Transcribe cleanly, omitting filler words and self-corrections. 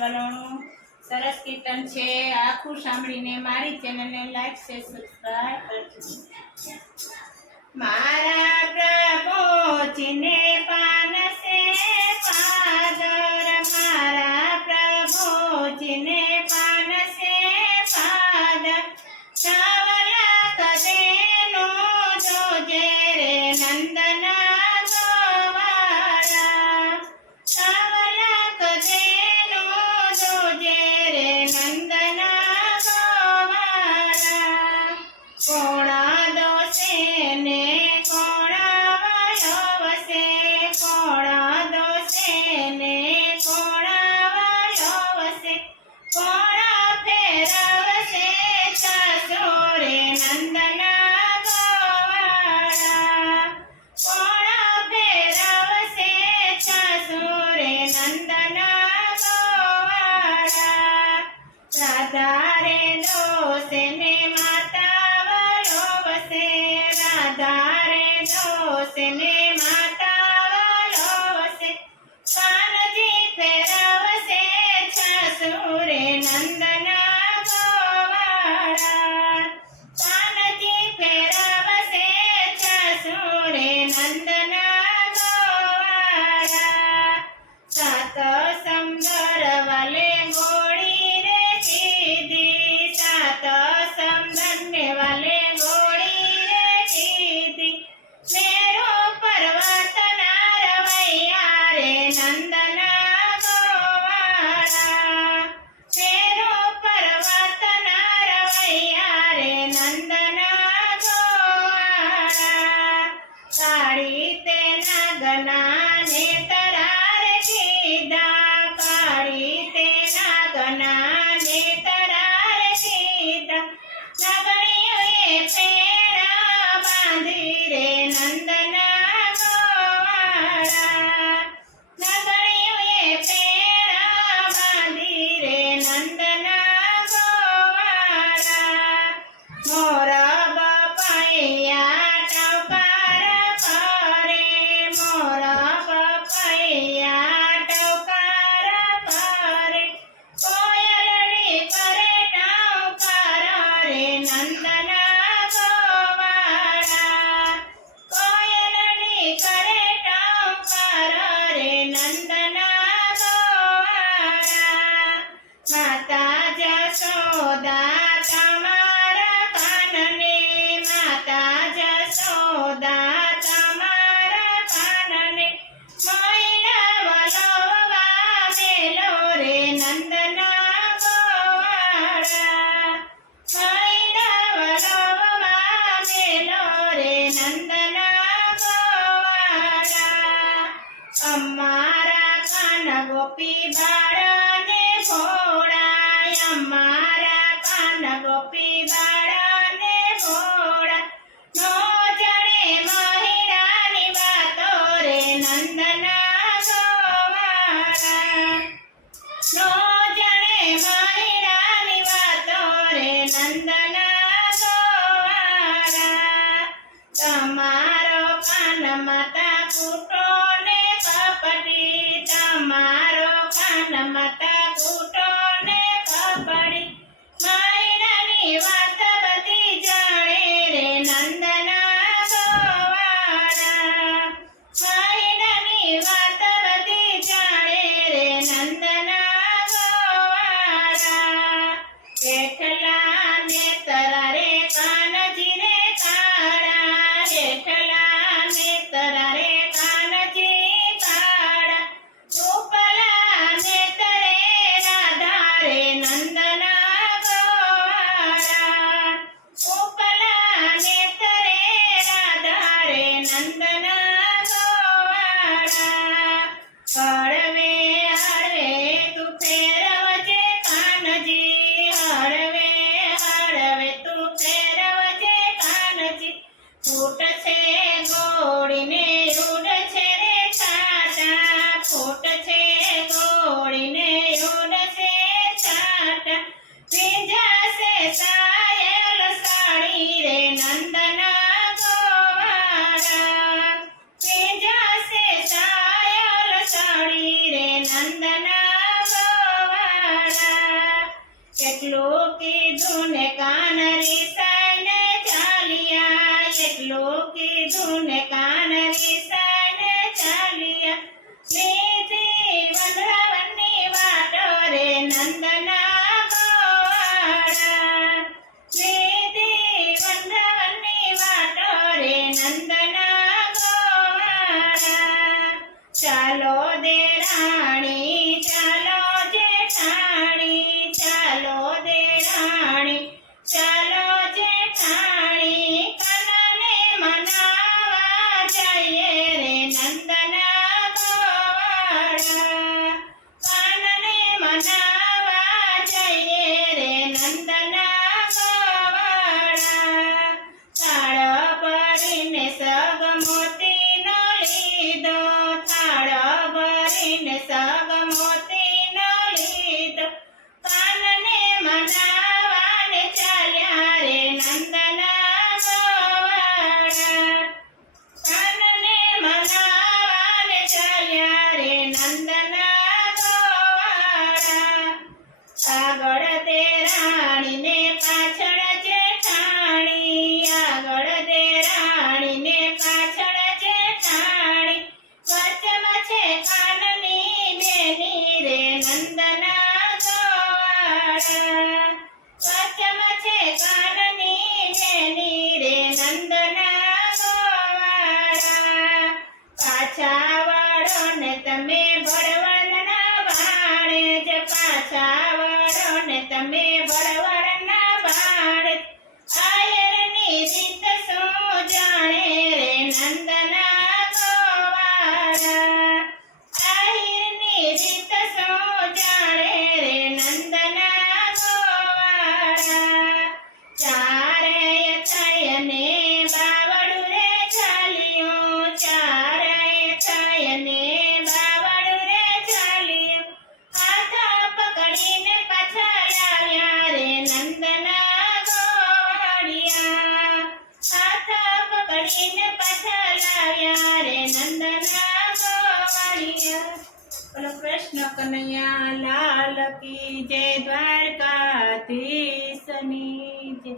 વલોણું સરસ કીર્તન છે। આખું સાંભળીને મારી ચેનલને લાઈક શેર સબસ્ક્રાઇબ કરજો। મારા પ્રભુજીને પાનસે પાદર, મારા પ્રભુજીને પાનસે પાદર, સાવલા કદેનો જોજે રે નંદના ગોવાળા, સાવલા કદેનો જોજે રે નંદના ગોવાળા। કોણા દોષે ને કોણા વાયો વસે, કોણા દોષે ને કોણા વાયો વસે, કોણા ફેરવશે ચાસો રે નંદના ગોવાળા, કોણા ફેરવશે ચાસો રે નંદના ગોવાળા। રાધા રે દોષે ને માતા વાયો વસે, રાધા રે દોષે ને માતા વાયો વસે, કાનજી ફેરવશે ચાસો રે નંદના ગોવાળા, કાનજી ફેરવશે ચાસો રે નંદના ગોવાળા। સાત સમંદર વાલે ગોળી રે કીધી, સાત સમંદરને વાલે ગોળી રે કીધી, મેરો પર્વત ના રવૈયા રે નંદના ગોવાળા, મેરો પર્વત ના રવૈયા રે નંદના ગોવાળા। કાળી તે નાગના ને તરાર કીધા, કાળી તે નાગના ને તરાર કીધા, નાગણીઓએ પેડા બાંધી રે નંદના ગોવાળા, નાગણીઓએ પેડા બાંધી રે નંદના ગોવાળા। મોર બપૈયા ટવકાર કરે, મોર બપૈયા ટવકાર કરે, કોયલડી કરે ટવકાર રે નંદના ગોવાળા, કોયલડી કરે ટવકાર રે નંદના ગોવાળા। માતા જશોદા તમારા કાનને, માતા જશોદા તમારા કાનને, મૈડા વલોવા મેલો રે નંદના ગોવાળા, મૈડા વલોવા મેલો રે નંદના ગોવાળા। અમારા કાન ગોપી બાળાને ભોળા, અમારા કાન ગોપી બાળાને ભોળા, નો જાણે મહિડાની વાતો રે નંદના ગોવાળા, નો જાણે મહિડાની વાતો રે નંદના ગોવાળા। તમારો કાન માતા કૂટો ને કપટી, તમારો કાન માતા કૂટો ને કપટી, મહિડાની વાત બધી જાણે રે નંદના ગોવાળા, મહિડાની વાત બધી જાણે રે નંદના ગોવાળા। હેઠલા ને તરારે કાનજી રે કાળા, હેઠલા ને તરારે કાનજી કાળા, ઉપલા ને તરે કીધું ને કાન રીસાઈને ચાલ્યા એટલું કીધું ને કાન રીસાઈને ચાલ્યા લીધી વનરાવનની વાટો રે નંદના ગોવાળા લીધી વનરાવનની વાટો રે નંદના ગોવાળા ચાલો દેરાણી ચાલો જેઠાણી ચાલો દેરાણી ચાલો જેઠાણી કાનાને મનાવા જઈએ રે નંદના ગોવાળા કાનને મનાવા જઈએ રે નંદના ગોવાળા થાળ ભરીને સગ મોતીનો લીધો થાળ ભરીને સગ મોતીનો લીધો કાનને મનાવાને ચાલ્યા રે નંદના ગોવાળા કાનને મનાવાને ચાલ્યા રે નંદના ગોવાળા આગળ દેરાણીને પાછળ જેઠાણી આગળ દેરાણીને પાછળ જેઠાણી વચમાં છે કાનની બેની રે નંદના ગોવાળા વચમાં છે કાનની બેની રે નંદના ગોવાળા પાછા વળો ને તમે બળવળના ભાણે જ પાછા વળો ને તમે બળવળના ભાણે આયરની રીત શું જાણે રે નંદના ગોવાળા આયરની રીત શું જાણે રે નંદના ગોવાળા ચારેય થઈને બાવળું રે ચાલ્યું ચારેય થઈને બાવળું રે ચાલ્યું હાથ પકડીને પાછા લાવ્યા રે નંદના ગોવાળિયા હાથ પકડીને પાછા લાવ્યા રે નંદના ગોવાળિયા બોલો કૃષ્ણ કનૈયા લાલ કી જય દ્વારકાધીશની જય